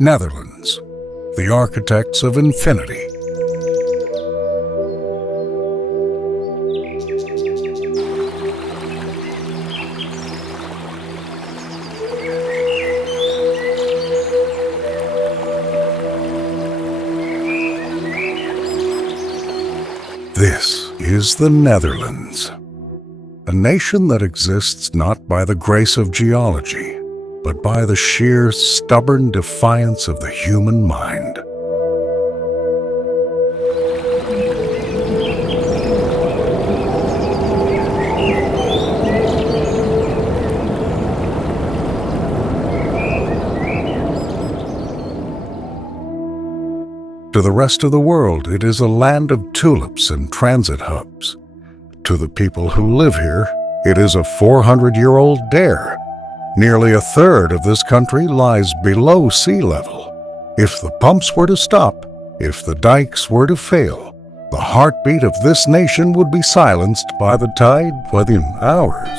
Netherlands, the architects of infinity. This is the Netherlands, a nation that exists not by the grace of geology, but by the sheer, stubborn defiance of the human mind. To the rest of the world, it is a land of tulips and transit hubs. To the people who live here, it is a 400-year-old dare. Nearly a third of this country lies below sea level. If the pumps were to stop, if the dikes were to fail, the heartbeat of this nation would be silenced by the tide within hours.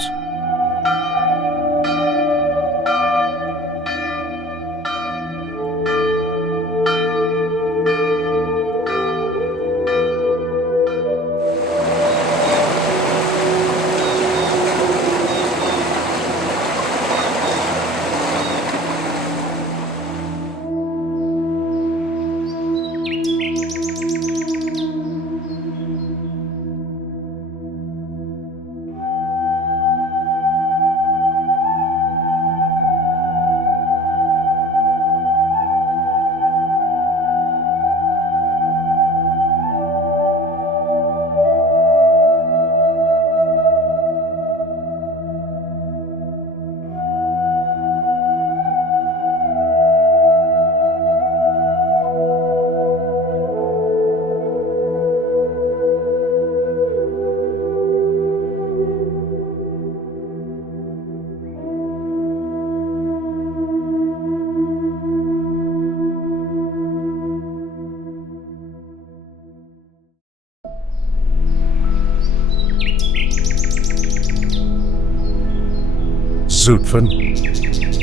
Zutphen,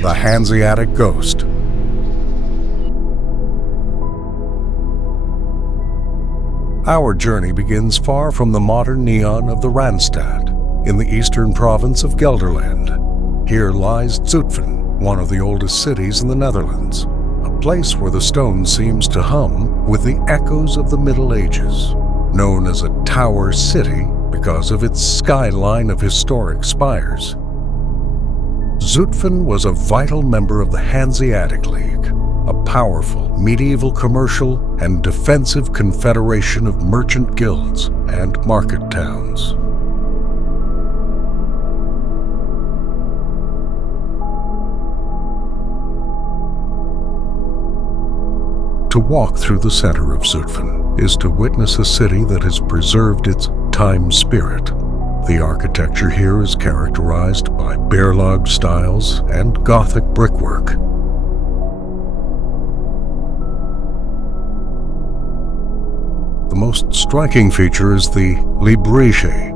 the Hanseatic ghost. Our journey begins far from the modern neon of the Randstad, in the eastern province of Gelderland. Here lies Zutphen, one of the oldest cities in the Netherlands, a place where the stone seems to hum with the echoes of the Middle Ages. Known as a tower city because of its skyline of historic spires, Zutphen was a vital member of the Hanseatic League, a powerful medieval commercial and defensive confederation of merchant guilds and market towns. To walk through the center of Zutphen is to witness a city that has preserved its time spirit. The architecture here is characterized by Beerlog styles and Gothic brickwork. The most striking feature is the Librige,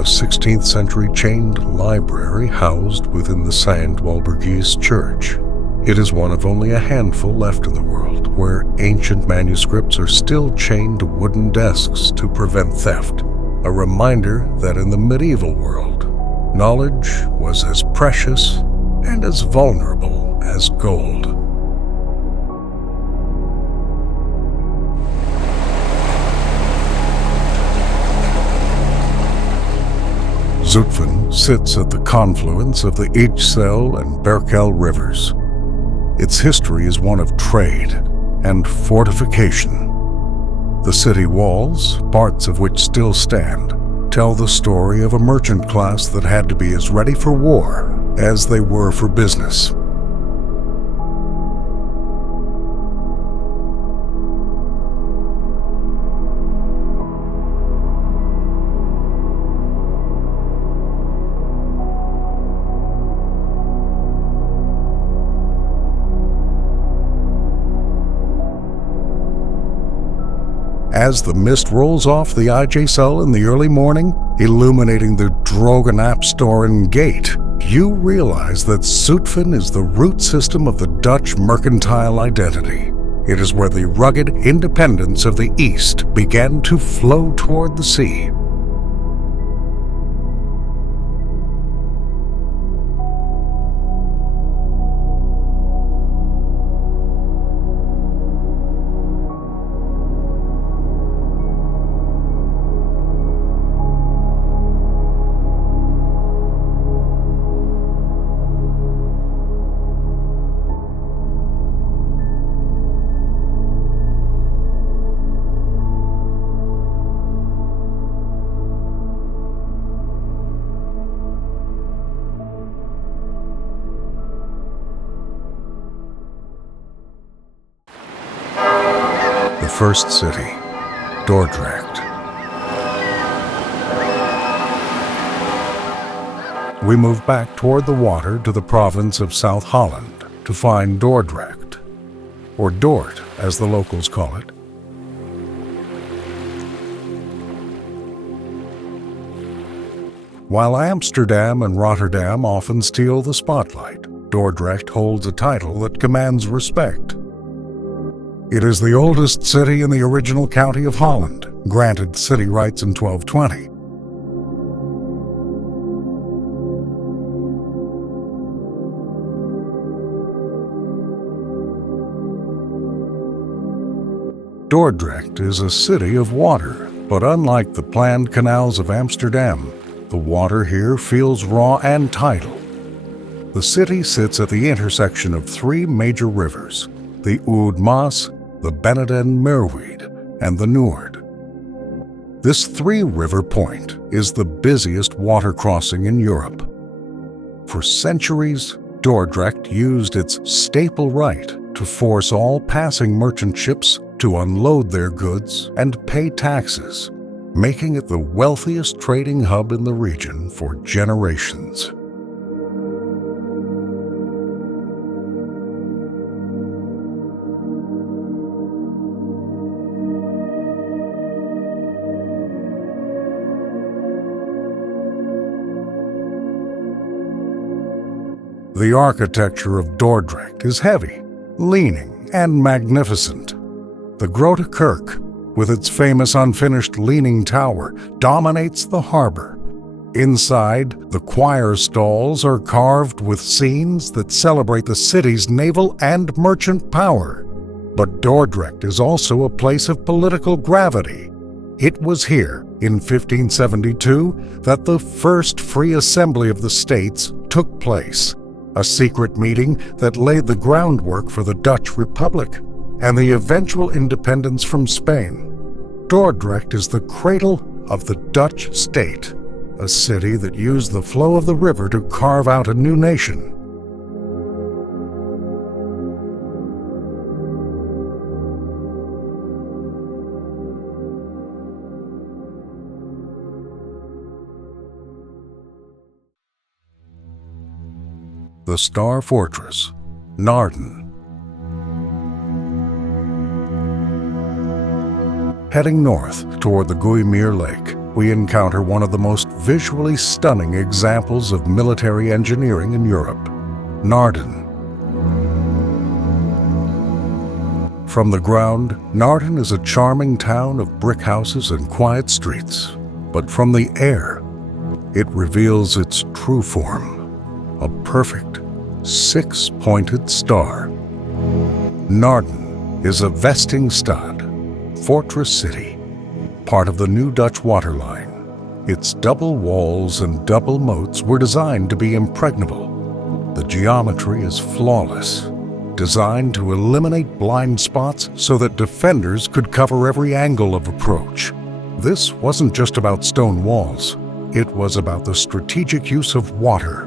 a 16th century chained library housed within the St. Walburgis church. It is one of only a handful left in the world where ancient manuscripts are still chained to wooden desks to prevent theft. A reminder that in the medieval world, knowledge was as precious and as vulnerable as gold. Zutphen sits at the confluence of the Ichsel and Berkel rivers. Its history is one of trade and fortification. The city walls, parts of which still stand, tell the story of a merchant class that had to be as ready for war as they were for business. As the mist rolls off the IJssel in the early morning, illuminating the Drogenapstoren Gate, you realize that Zutphen is the root system of the Dutch mercantile identity. It is where the rugged independence of the East began to flow toward the sea. The first city, Dordrecht. We move back toward the water to the province of South Holland to find Dordrecht, or Dort as the locals call it. While Amsterdam and Rotterdam often steal the spotlight, Dordrecht holds a title that commands respect. It is the oldest city in the original county of Holland, granted city rights in 1220. Dordrecht is a city of water, but unlike the planned canals of Amsterdam, the water here feels raw and tidal. The city sits at the intersection of three major rivers, the Oude Maas, the Beneden Merwede, and the Noord. This three-river point is the busiest water crossing in Europe. For centuries, Dordrecht used its staple right to force all passing merchant ships to unload their goods and pay taxes, making it the wealthiest trading hub in the region for generations. The architecture of Dordrecht is heavy, leaning, and magnificent. The Grote Kerk, with its famous unfinished leaning tower, dominates the harbor. Inside, the choir stalls are carved with scenes that celebrate the city's naval and merchant power. But Dordrecht is also a place of political gravity. It was here, in 1572, that the first free assembly of the states took place, a secret meeting that laid the groundwork for the Dutch Republic and the eventual independence from Spain. Dordrecht is the cradle of the Dutch state, a city that used the flow of the river to carve out a new nation. The Star Fortress, Naarden. Heading north toward the Giethoorn Lake, we encounter one of the most visually stunning examples of military engineering in Europe, Naarden. From the ground, Naarden is a charming town of brick houses and quiet streets, but from the air, it reveals its true form. A perfect, six-pointed star. Naarden is a vestingstad, fortress city, part of the new Dutch waterline. Its double walls and double moats were designed to be impregnable. The geometry is flawless, designed to eliminate blind spots so that defenders could cover every angle of approach. This wasn't just about stone walls. It was about the strategic use of water.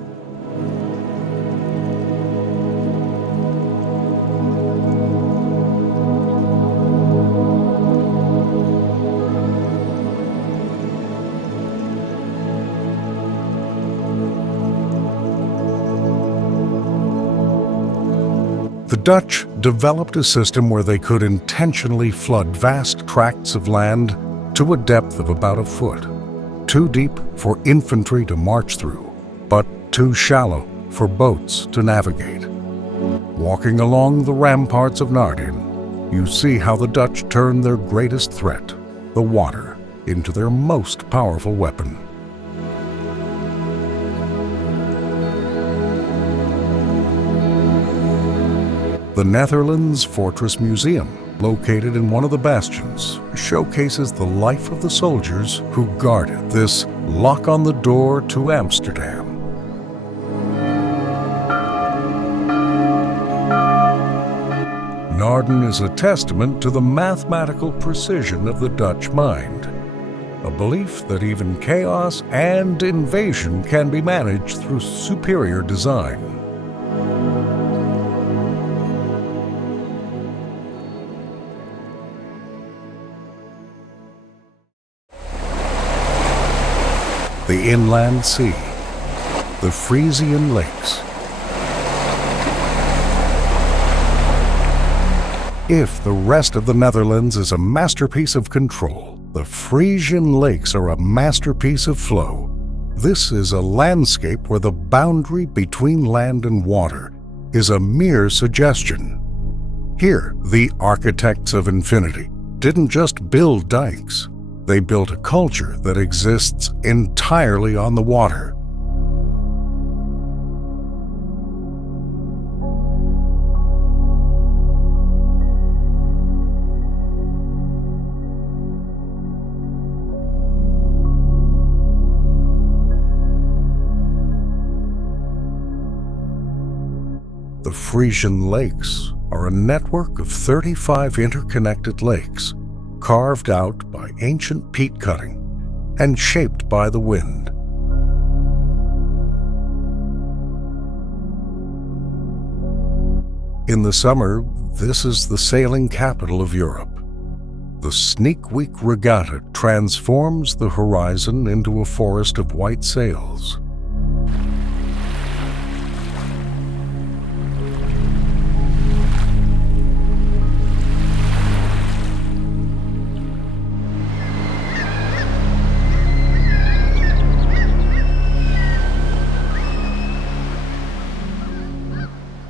The Dutch developed a system where they could intentionally flood vast tracts of land to a depth of about a foot, too deep for infantry to march through, but too shallow for boats to navigate. Walking along the ramparts of Naarden, you see how the Dutch turned their greatest threat, the water, into their most powerful weapon. The Netherlands Fortress Museum, located in one of the bastions, showcases the life of the soldiers who guarded this lock on the door to Amsterdam. Naarden is a testament to the mathematical precision of the Dutch mind, a belief that even chaos and invasion can be managed through superior design. The inland sea, the Friesian Lakes. If the rest of the Netherlands is a masterpiece of control, the Friesian Lakes are a masterpiece of flow. This is a landscape where the boundary between land and water is a mere suggestion. Here, the architects of infinity didn't just build dikes. They built a culture that exists entirely on the water. The Friesian Lakes are a network of 35 interconnected lakes, carved out by ancient peat cutting and shaped by the wind. In the summer, this is the sailing capital of Europe. The Sneak Week Regatta transforms the horizon into a forest of white sails.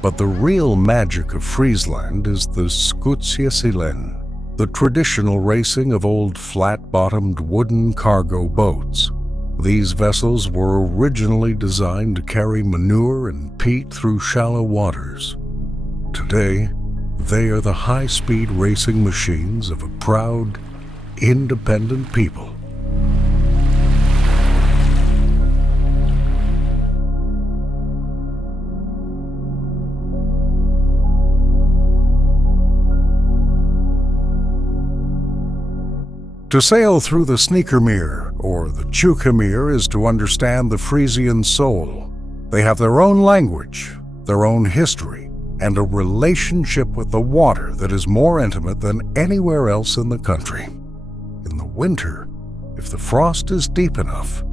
But the real magic of Friesland is the Scootsheilen, the traditional racing of old flat-bottomed wooden cargo boats. These vessels were originally designed to carry manure and peat through shallow waters. Today, they are the high-speed racing machines of a proud, independent people. To sail through the Sneekermeer, or the Keukenhof, is to understand the Frisian soul. They have their own language, their own history, and a relationship with the water that is more intimate than anywhere else in the country. In the winter, if the frost is deep enough,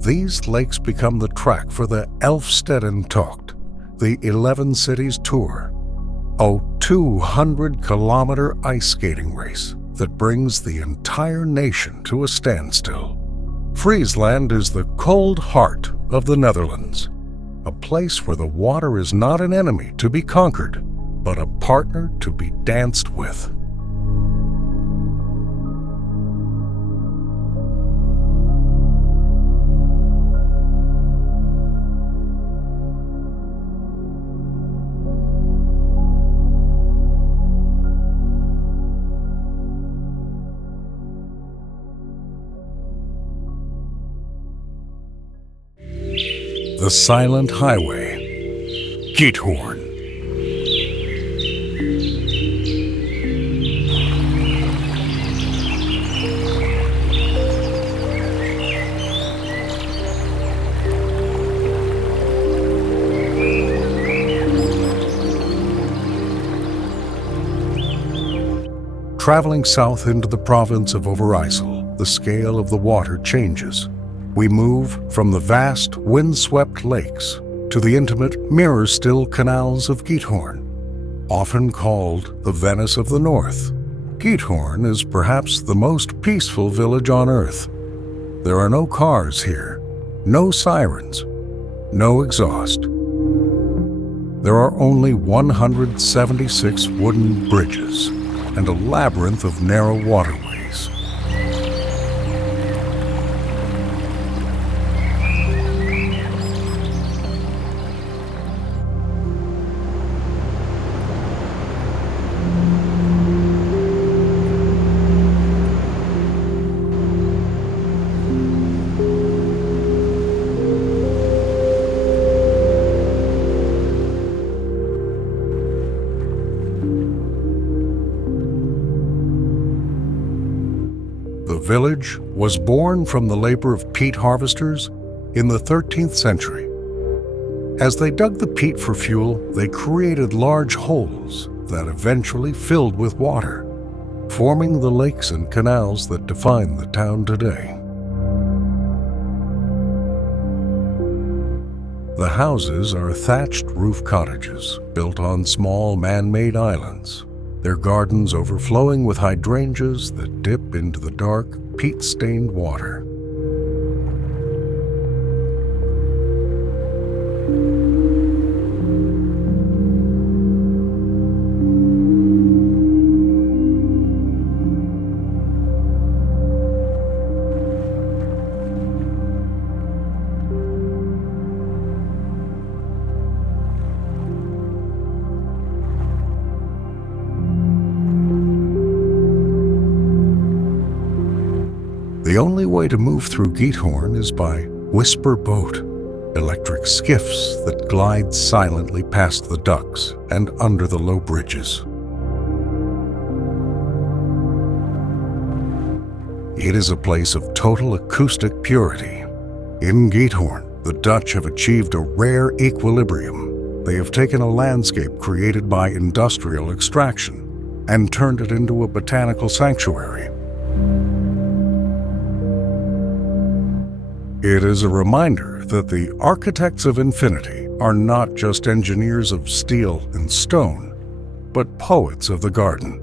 these lakes become the track for the Elfsteden Tocht, the 11 Cities Tour, a 200-kilometer ice skating race that brings the entire nation to a standstill. Friesland is the cold heart of the Netherlands, a place where the water is not an enemy to be conquered, but a partner to be danced with. The Silent Highway, Giethoorn. Traveling south into the province of Overijssel, the scale of the water changes. We move from the vast, wind-swept lakes to the intimate, mirror-still canals of Giethoorn, often called the Venice of the North. Giethoorn is perhaps the most peaceful village on earth. There are no cars here, no sirens, no exhaust. There are only 176 wooden bridges and a labyrinth of narrow waterways. The village was born from the labor of peat harvesters in the 13th century. As they dug the peat for fuel, they created large holes that eventually filled with water, forming the lakes and canals that define the town today. The houses are thatched roof cottages built on small man-made islands, their gardens overflowing with hydrangeas that dip into the dark, peat-stained water. The only way to move through Giethoorn is by whisper boat, electric skiffs that glide silently past the docks and under the low bridges. It is a place of total acoustic purity. In Giethoorn, the Dutch have achieved a rare equilibrium. They have taken a landscape created by industrial extraction and turned it into a botanical sanctuary. It is a reminder that the architects of infinity are not just engineers of steel and stone, but poets of the garden.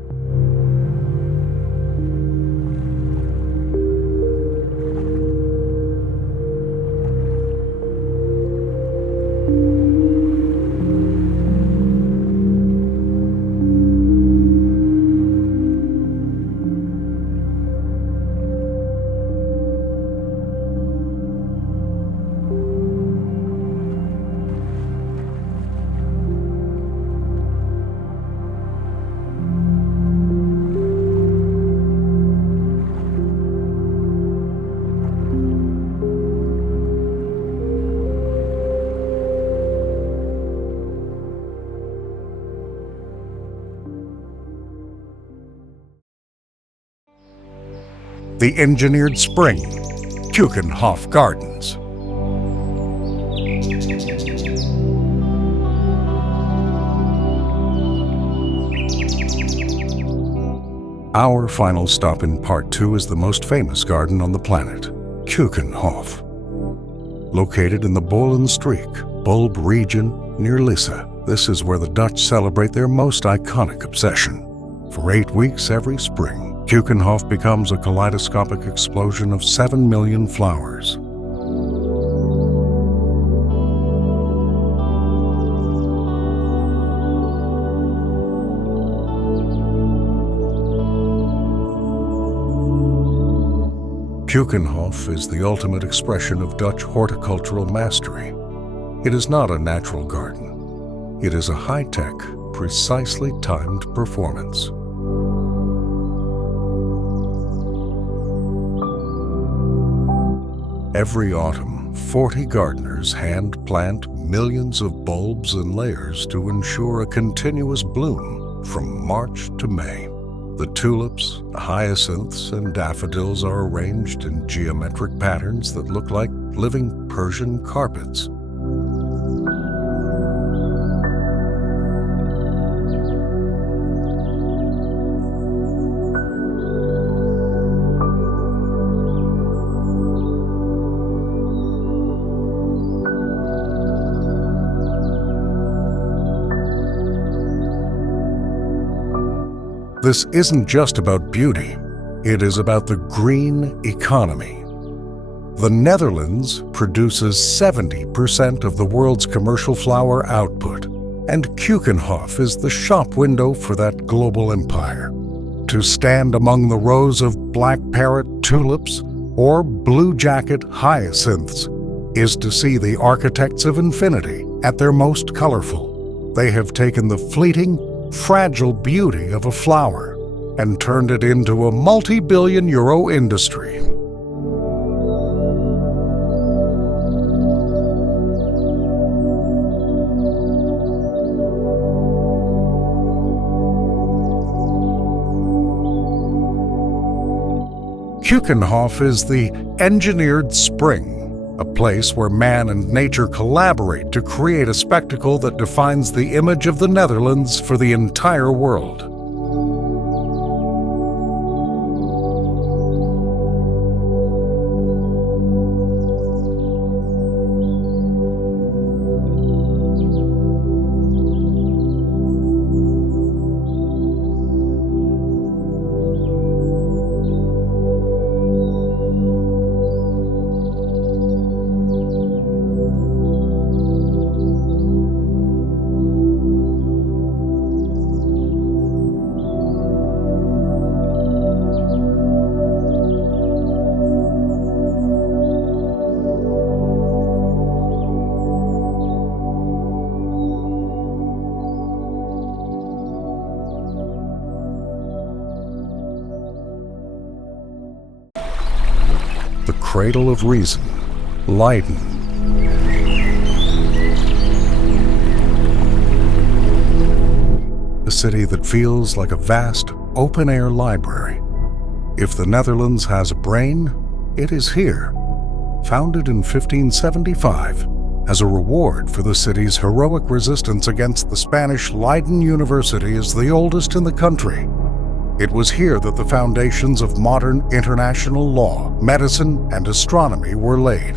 The engineered spring, Keukenhof Gardens. Our final stop in part 2 is the most famous garden on the planet, Keukenhof. Located in the Bollenstreek, Bulb region near Lisse, this is where the Dutch celebrate their most iconic obsession. For 8 weeks every spring, Keukenhof becomes a kaleidoscopic explosion of 7 million flowers. Keukenhof is the ultimate expression of Dutch horticultural mastery. It is not a natural garden. It is a high-tech, precisely timed performance. Every autumn, 40 gardeners hand-plant millions of bulbs and layers to ensure a continuous bloom from March to May. The tulips, hyacinths, and daffodils are arranged in geometric patterns that look like living Persian carpets. This isn't just about beauty, it is about the green economy. The Netherlands produces 70% of the world's commercial flower output, and Keukenhof is the shop window for that global empire. To stand among the rows of black parrot tulips or blue jacket hyacinths is to see the architects of infinity at their most colorful. They have taken the fleeting, fragile beauty of a flower and turned it into a multi-billion euro industry. Keukenhof is the engineered spring, a place where man and nature collaborate to create a spectacle that defines the image of the Netherlands for the entire world. The cradle of reason, Leiden. A city that feels like a vast, open-air library. If the Netherlands has a brain, it is here. Founded in 1575 as a reward for the city's heroic resistance against the Spanish, Leiden University is the oldest in the country. It was here that the foundations of modern international law, medicine, and astronomy were laid.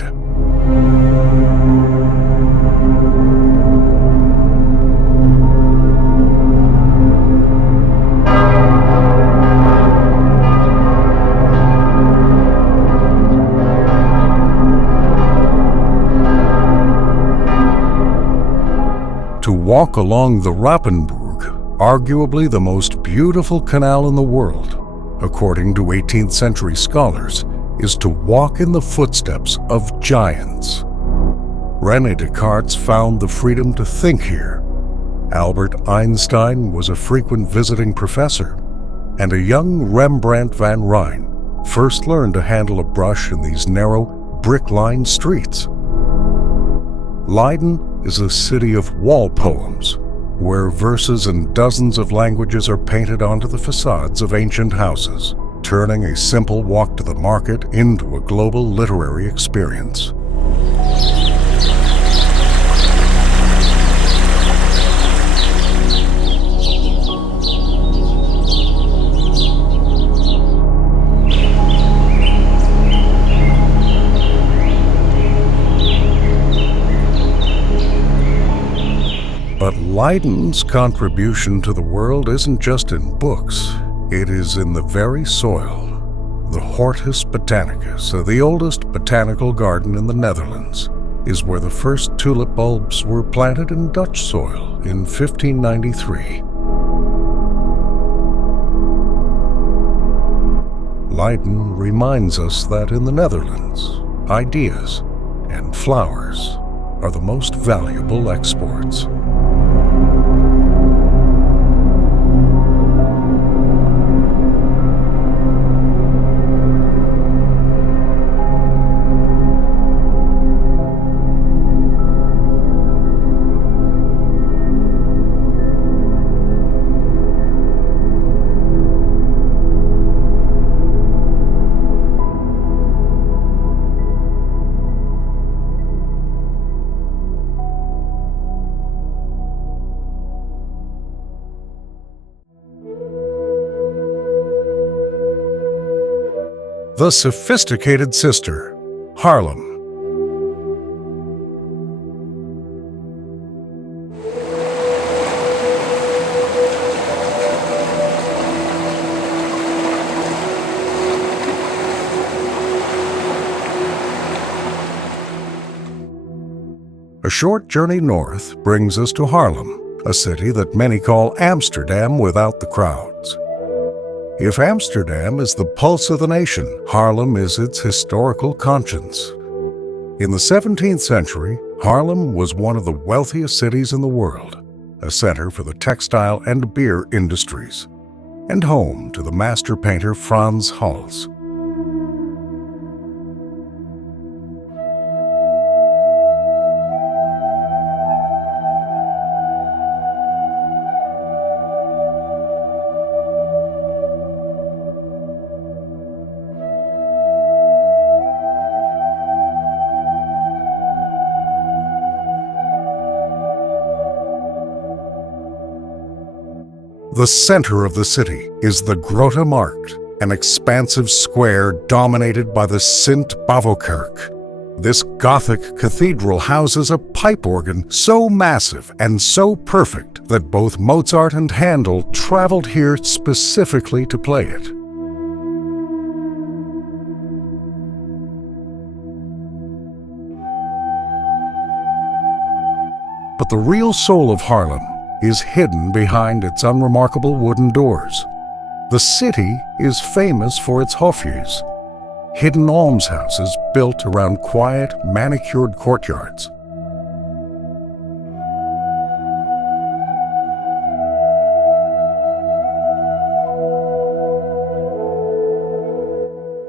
To walk along the Rappenburg, arguably the most beautiful canal in the world, according to 18th century scholars, is to walk in the footsteps of giants. René Descartes found the freedom to think here. Albert Einstein was a frequent visiting professor, and a young Rembrandt van Rijn first learned to handle a brush in these narrow, brick-lined streets. Leiden is a city of wall poems, where verses in dozens of languages are painted onto the facades of ancient houses, turning a simple walk to the market into a global literary experience. But Leiden's contribution to the world isn't just in books, it is in the very soil. The Hortus Botanicus, the oldest botanical garden in the Netherlands, is where the first tulip bulbs were planted in Dutch soil in 1593. Leiden reminds us that in the Netherlands, ideas and flowers are the most valuable exports. The Sophisticated Sister, Haarlem. A short journey north brings us to Haarlem, a city that many call Amsterdam without the crowds. If Amsterdam is the pulse of the nation, Haarlem is its historical conscience. In the 17th century, Haarlem was one of the wealthiest cities in the world, a center for the textile and beer industries, and home to the master painter Frans Hals. The center of the city is the Grote Markt, an expansive square dominated by the Sint Bavokerk. This Gothic cathedral houses a pipe organ so massive and so perfect that both Mozart and Handel traveled here specifically to play it. But the real soul of Haarlem is hidden behind its unremarkable wooden doors. The city is famous for its hofjes, hidden almshouses built around quiet, manicured courtyards.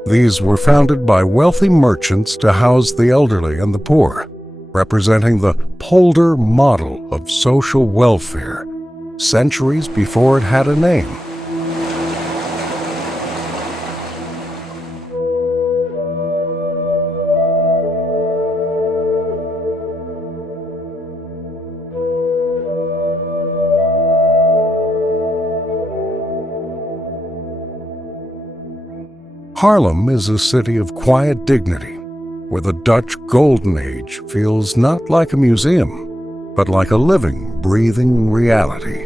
These were founded by wealthy merchants to house the elderly and the poor, representing the polder model of social welfare, centuries before it had a name. Haarlem is a city of quiet dignity, where the Dutch Golden Age feels not like a museum, but like a living, breathing reality.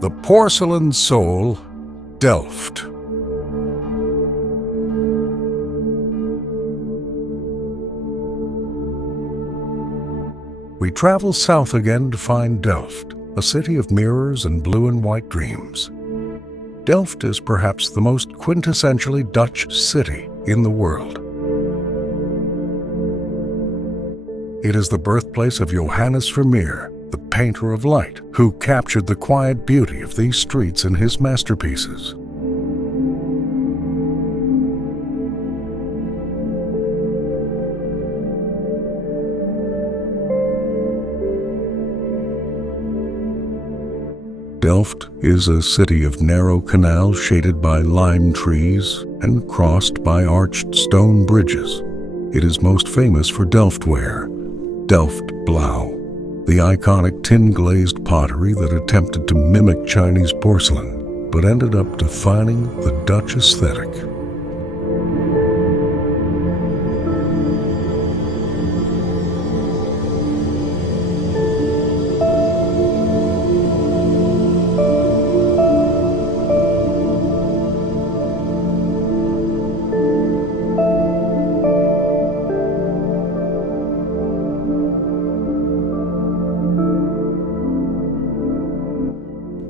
The porcelain soul, Delft. We travel south again to find Delft, a city of mirrors and blue and white dreams. Delft is perhaps the most quintessentially Dutch city in the world. It is the birthplace of Johannes Vermeer, the painter of light, who captured the quiet beauty of these streets in his masterpieces. Delft is a city of narrow canals shaded by lime trees and crossed by arched stone bridges. It is most famous for Delftware, Delft Blauw, the iconic tin-glazed pottery that attempted to mimic Chinese porcelain, but ended up defining the Dutch aesthetic.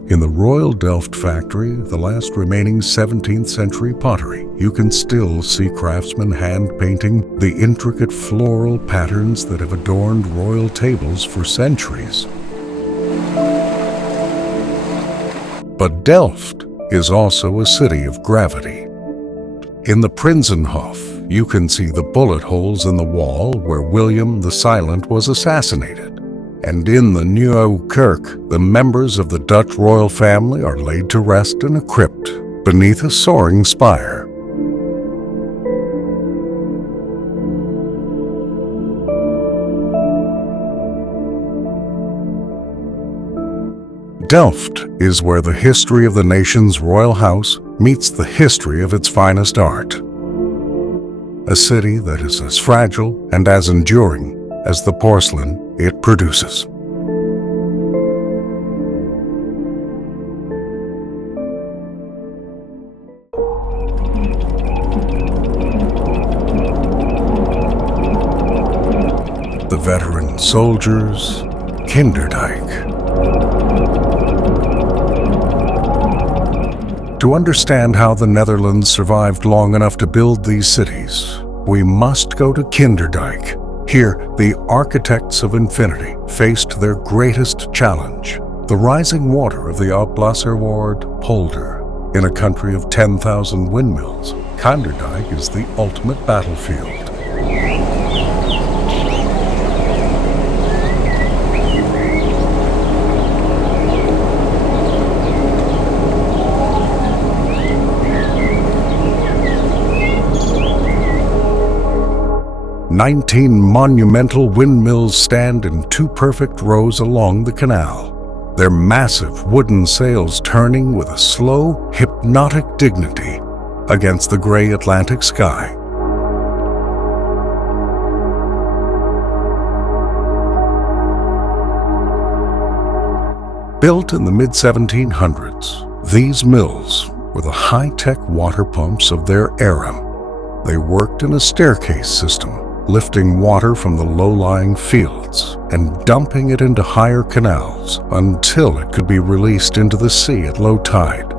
In the Royal Delft factory, the last remaining 17th century pottery, you can still see craftsmen hand-painting the intricate floral patterns that have adorned royal tables for centuries. But Delft is also a city of gravity. In the Prinsenhof, you can see the bullet holes in the wall where William the Silent was assassinated. And in the Nieuwe Kerk, the members of the Dutch royal family are laid to rest in a crypt beneath a soaring spire. Delft is where the history of the nation's royal house meets the history of its finest art. A city that is as fragile and as enduring as the porcelain it produces. The veteran soldiers, Kinderdijk. To understand how the Netherlands survived long enough to build these cities, we must go to Kinderdijk. Here, the architects of infinity faced their greatest challenge, the rising water of the Opblaserwoord polder. In a country of 10,000 windmills, Kinderdijk is the ultimate battlefield. "19 monumental windmills stand in 2 perfect rows along the canal, their massive wooden sails turning with a slow, hypnotic dignity against the gray Atlantic sky. Built in the mid-1700s, these mills were the high-tech water pumps of their era. They worked in a staircase system, lifting water from the low-lying fields and dumping it into higher canals until it could be released into the sea at low tide.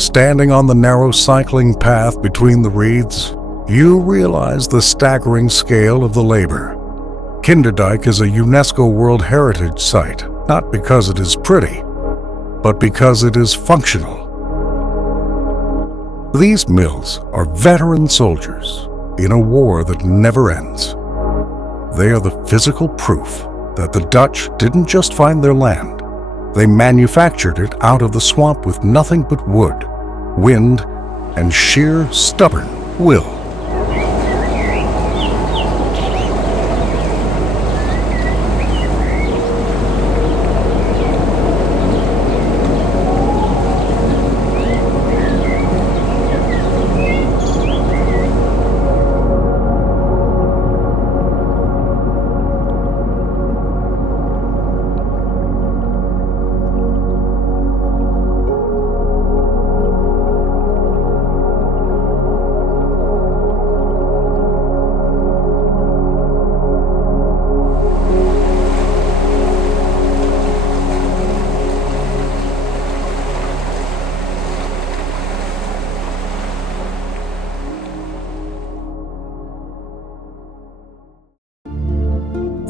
Standing on the narrow cycling path between the reeds, you realize the staggering scale of the labor. Kinderdijk is a UNESCO World Heritage Site, not because it is pretty, but because it is functional. These mills are veteran soldiers in a war that never ends. They are the physical proof that the Dutch didn't just find their land. They manufactured it out of the swamp with nothing but wood, wind, and sheer stubborn will.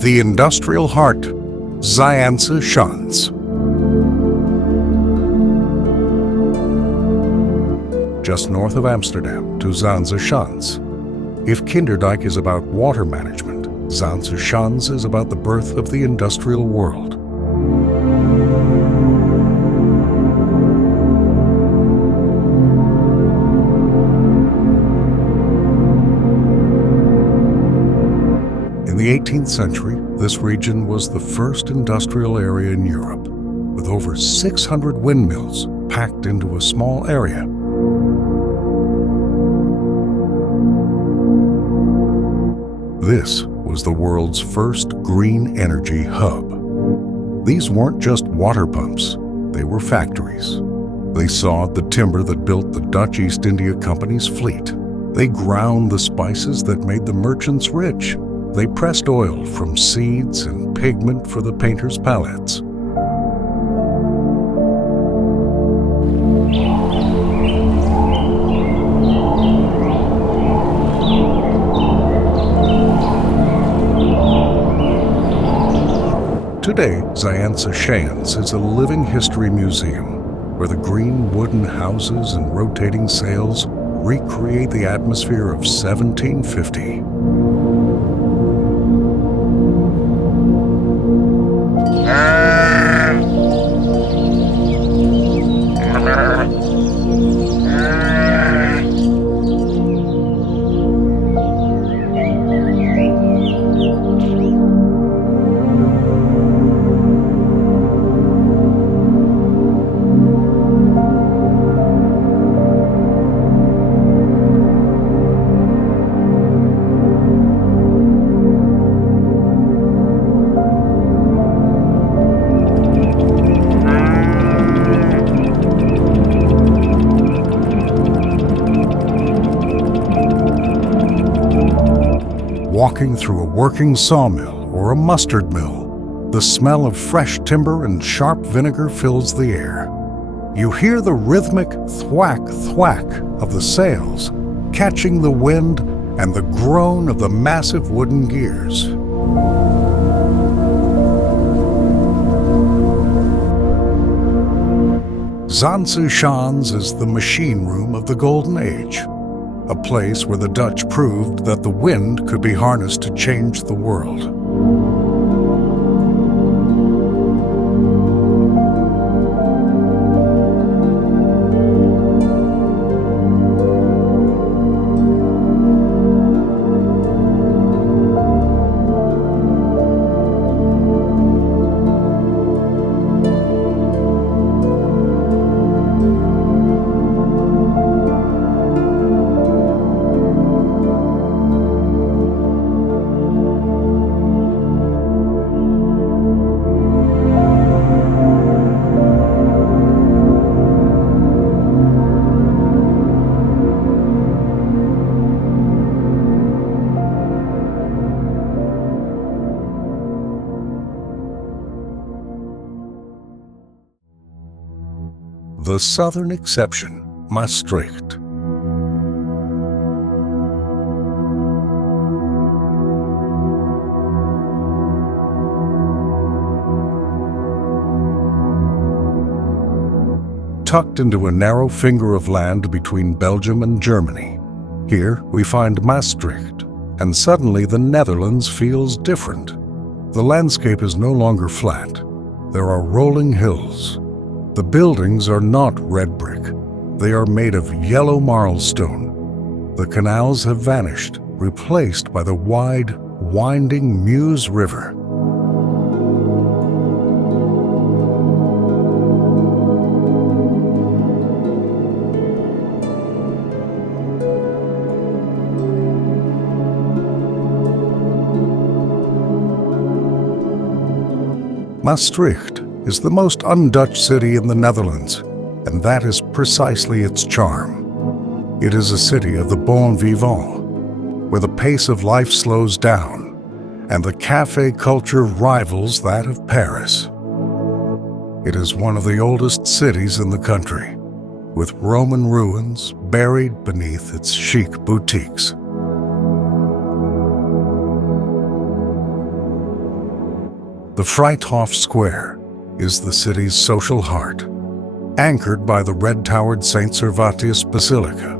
The industrial heart, Zaanse Schans. Just north of Amsterdam to Zaanse Schans. If Kinderdijk is about water management, Zaanse Schans is about the birth of the industrial world. In the 18th century, this region was the first industrial area in Europe, with over 600 windmills packed into a small area. This was the world's first green energy hub. These weren't just water pumps, they were factories. They sawed the timber that built the Dutch East India Company's fleet. They ground the spices that made the merchants rich. They pressed oil from seeds and pigment for the painters' palettes. Today, Zaanse Schans is a living history museum where the green wooden houses and rotating sails recreate the atmosphere of 1750. Walking through a working sawmill or a mustard mill, the smell of fresh timber and sharp vinegar fills the air. You hear the rhythmic thwack thwack of the sails, catching the wind and the groan of the massive wooden gears. Zaanse Schans is the machine room of the Golden Age, a place where the Dutch proved that the wind could be harnessed to change the world. The southern exception, Maastricht. Tucked into a narrow finger of land between Belgium and Germany, here we find Maastricht, and suddenly the Netherlands feels different. The landscape is no longer flat. There are rolling hills. The buildings are not red brick. They are made of yellow marlstone. The canals have vanished, replaced by the wide, winding Meuse River. Maastricht is the most un-Dutch city in the Netherlands, and that is precisely its charm. It is a city of the bon vivant, where the pace of life slows down, and the cafe culture rivals that of Paris. It is one of the oldest cities in the country, with Roman ruins buried beneath its chic boutiques. The Vrijthof Square is the city's social heart, anchored by the red-towered St. Servatius Basilica.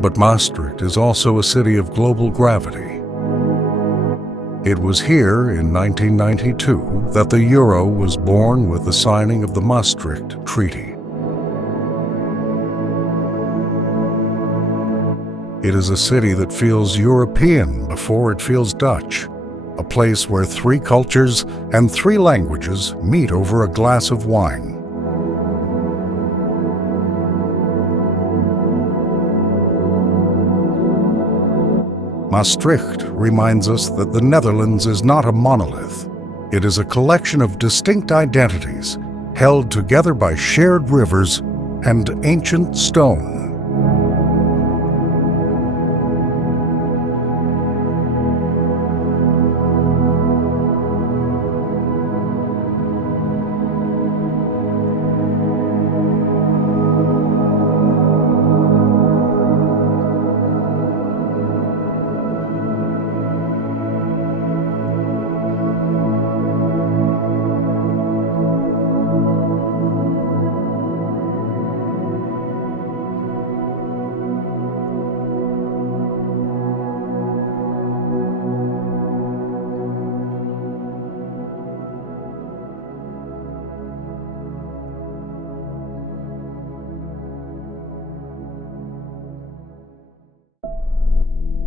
But Maastricht is also a city of global gravity. It was here in 1992 that the euro was born with the signing of the Maastricht Treaty. It is a city that feels European before it feels Dutch, a place where 3 cultures and 3 languages meet over a glass of wine. Maastricht reminds us that the Netherlands is not a monolith. It is a collection of distinct identities held together by shared rivers and ancient stone.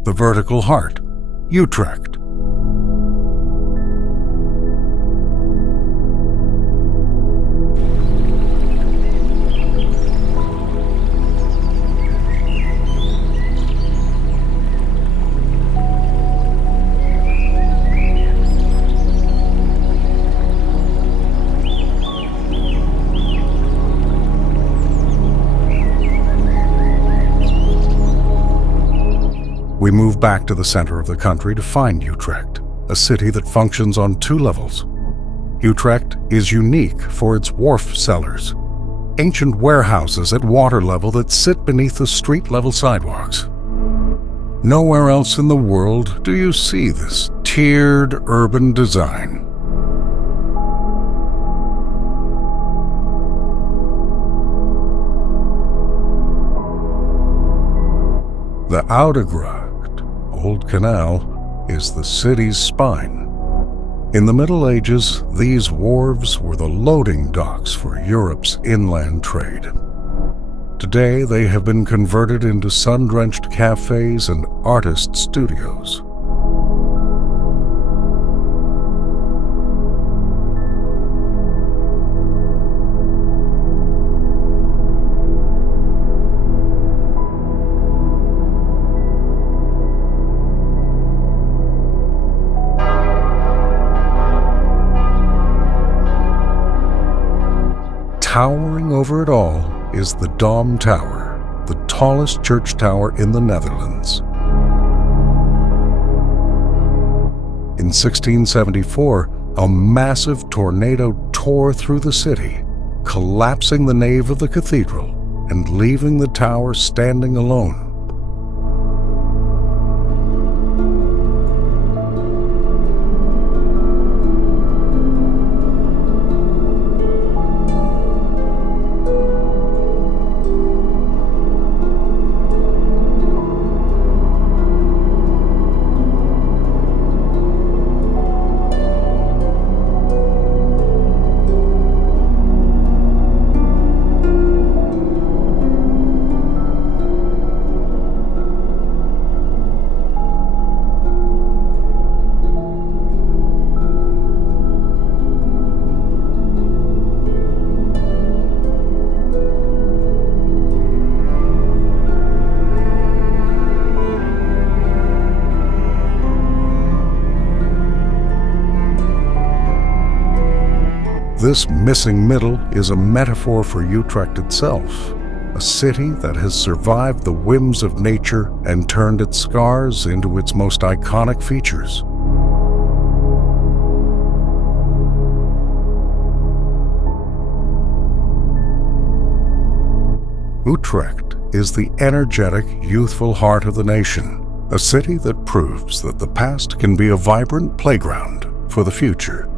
The vertical heart, Utrecht. We move back to the center of the country to find Utrecht, a city that functions on two levels. Utrecht is unique for its wharf cellars, ancient warehouses at water level that sit beneath the street-level sidewalks. Nowhere else in the world do you see this tiered urban design. The Oudegracht, Old Canal, is the city's spine. In the Middle Ages, these wharves were the loading docks for Europe's inland trade. Today, they have been converted into sun-drenched cafes and artist studios. Towering over it all is the Dom Tower, the tallest church tower in the Netherlands. In 1674, a massive tornado tore through the city, collapsing the nave of the cathedral and leaving the tower standing alone. This missing middle is a metaphor for Utrecht itself, a city that has survived the whims of nature and turned its scars into its most iconic features. Utrecht is the energetic, youthful heart of the nation, a city that proves that the past can be a vibrant playground for the future.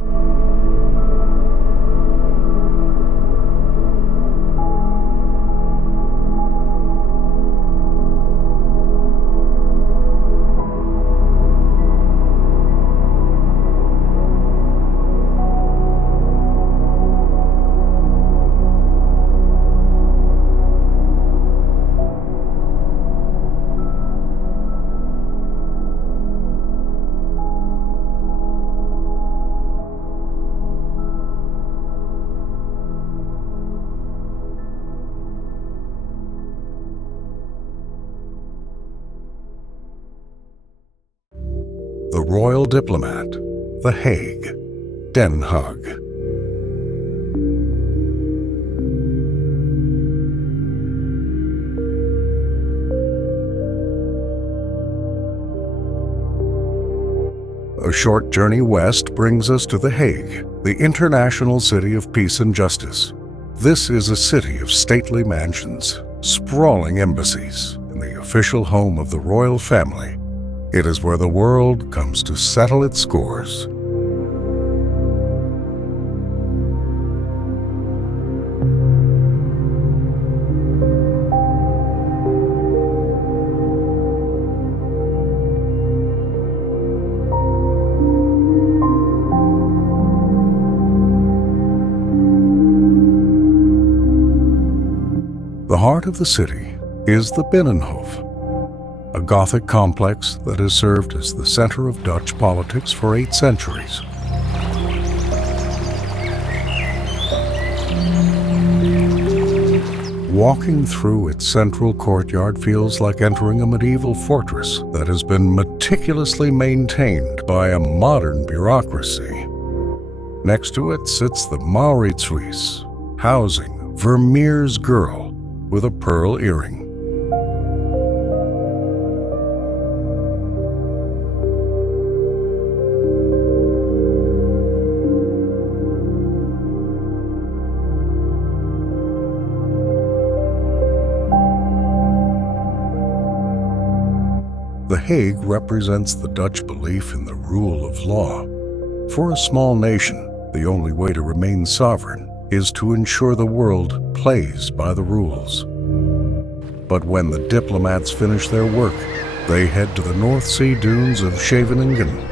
the royal diplomat, The Hague, Den Haag. A short journey west brings us to The Hague, the international city of peace and justice. This is a city of stately mansions, sprawling embassies, and the official home of the royal family. It is where the world comes to settle its scores. The heart of the city is the Binnenhof, a Gothic complex that has served as the center of Dutch politics for 8 centuries. Walking through its central courtyard feels like entering a medieval fortress that has been meticulously maintained by a modern bureaucracy. Next to it sits the Mauritshuis, housing Vermeer's girl with a pearl earring. The Hague represents the Dutch belief in the rule of law. For a small nation, the only way to remain sovereign is to ensure the world plays by the rules. But when the diplomats finish their work, they head to the North Sea dunes of Scheveningen.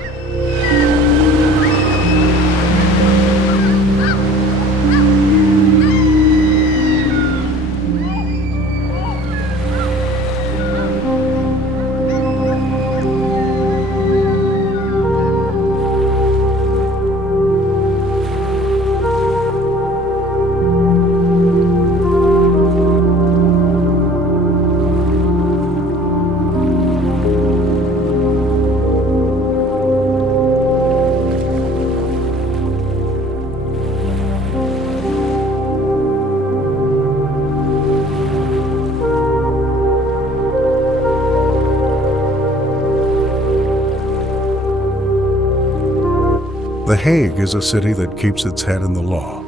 The Hague is a city that keeps its head in the law,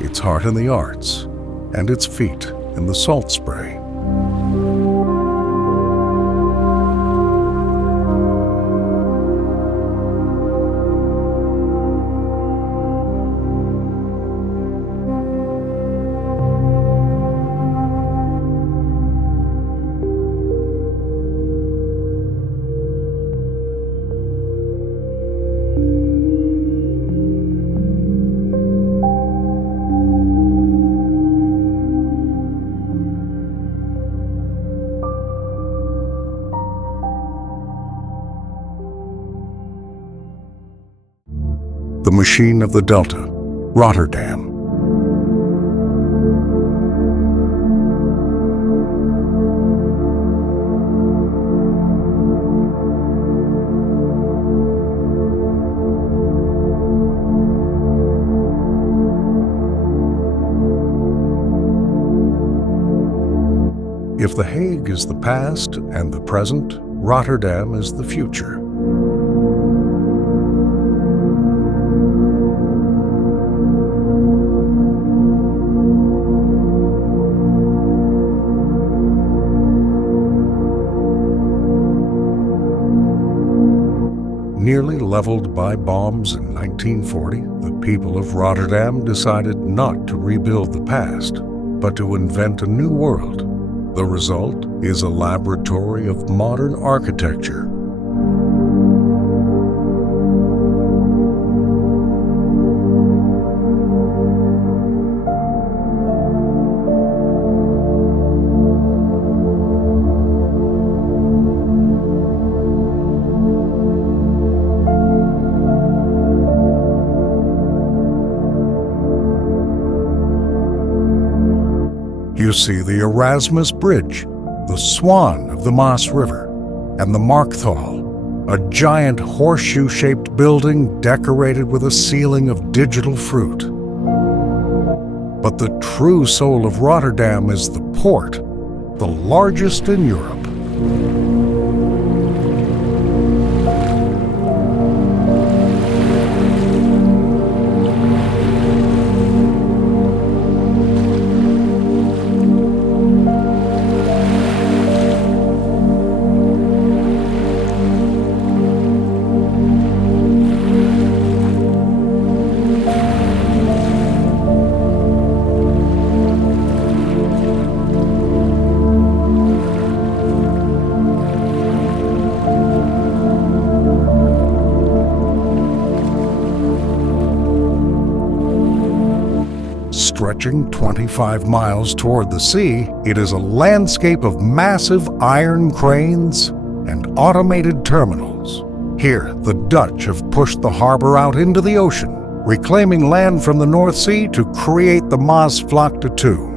its heart in the arts, and its feet in the salt spray. The machine of the Delta, Rotterdam. If The Hague is the past and the present, Rotterdam is the future. Nearly leveled by bombs in 1940, the people of Rotterdam decided not to rebuild the past, but to invent a new world. The result is a laboratory of modern architecture. You see the Erasmus Bridge, the Swan of the Maas River, and the Markthal, a giant horseshoe-shaped building decorated with a ceiling of digital fruit. But the true soul of Rotterdam is the port, the largest in Europe. Stretching 25 miles toward the sea, it is a landscape of massive iron cranes and automated terminals. Here, the Dutch have pushed the harbor out into the ocean, reclaiming land from the North Sea to create the Maasvlakte 2.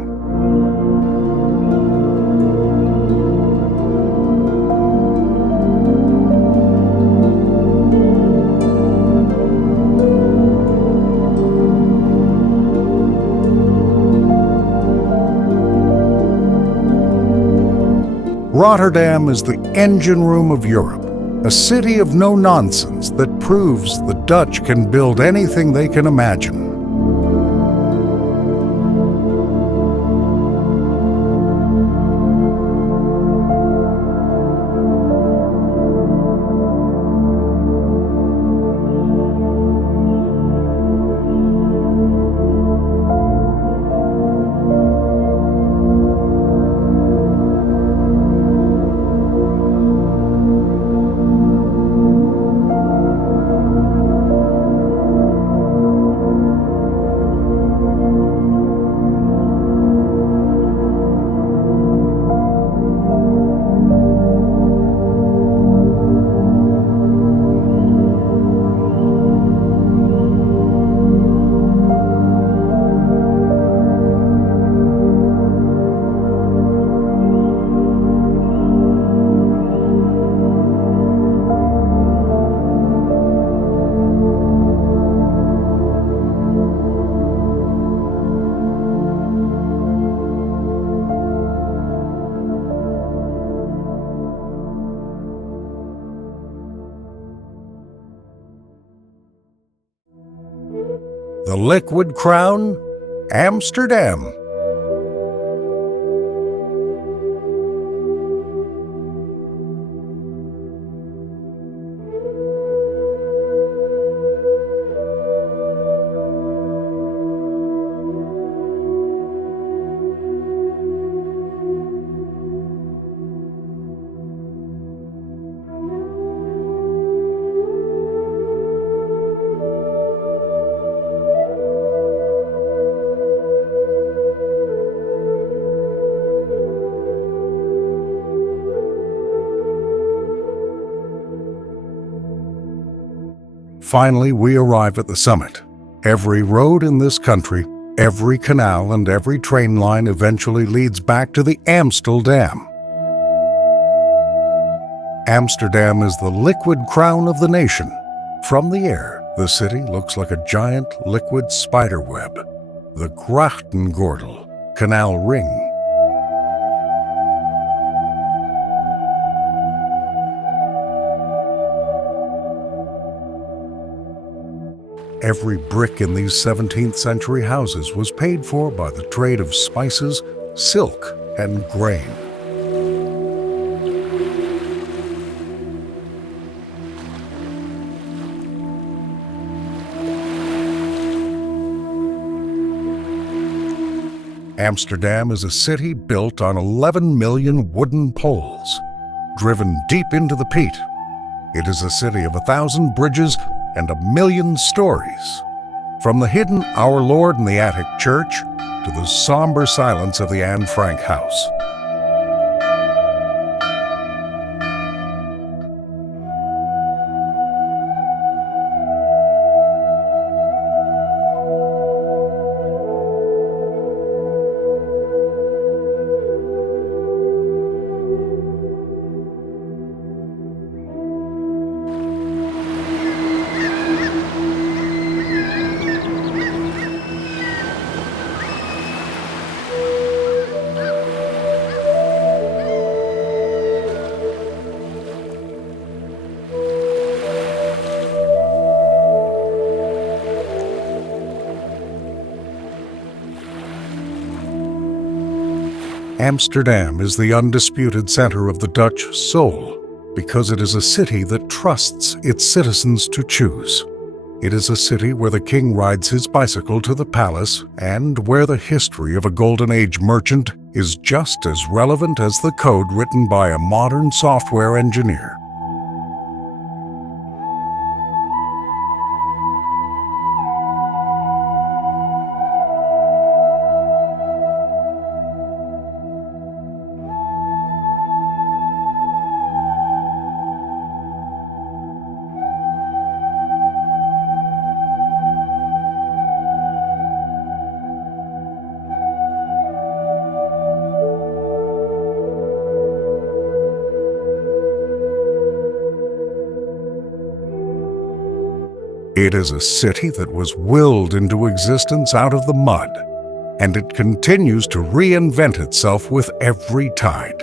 Rotterdam is the engine room of Europe, a city of no nonsense that proves the Dutch can build anything they can imagine. The liquid crown, Amsterdam. Finally, we arrive at the summit. Every road in this country, every canal and every train line eventually leads back to the Amstel Dam. Amsterdam is the liquid crown of the nation. From the air, the city looks like a giant liquid spider web. The Grachtengordel, canal ring. Every brick in these 17th century houses was paid for by the trade of spices, silk, and grain. Amsterdam is a city built on 11 million wooden poles, driven deep into the peat. It is a city of 1,000 bridges and 1 million stories. From the hidden Our Lord in the Attic Church to the somber silence of the Anne Frank House. Amsterdam is the undisputed center of the Dutch soul because it is a city that trusts its citizens to choose. It is a city where the king rides his bicycle to the palace and where the history of a Golden Age merchant is just as relevant as the code written by a modern software engineer. It is a city that was willed into existence out of the mud, and it continues to reinvent itself with every tide.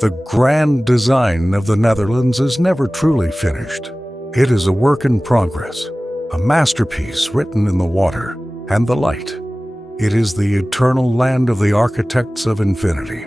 The grand design of the Netherlands is never truly finished. It is a work in progress, a masterpiece written in the water and the light. It is the eternal land of the architects of infinity.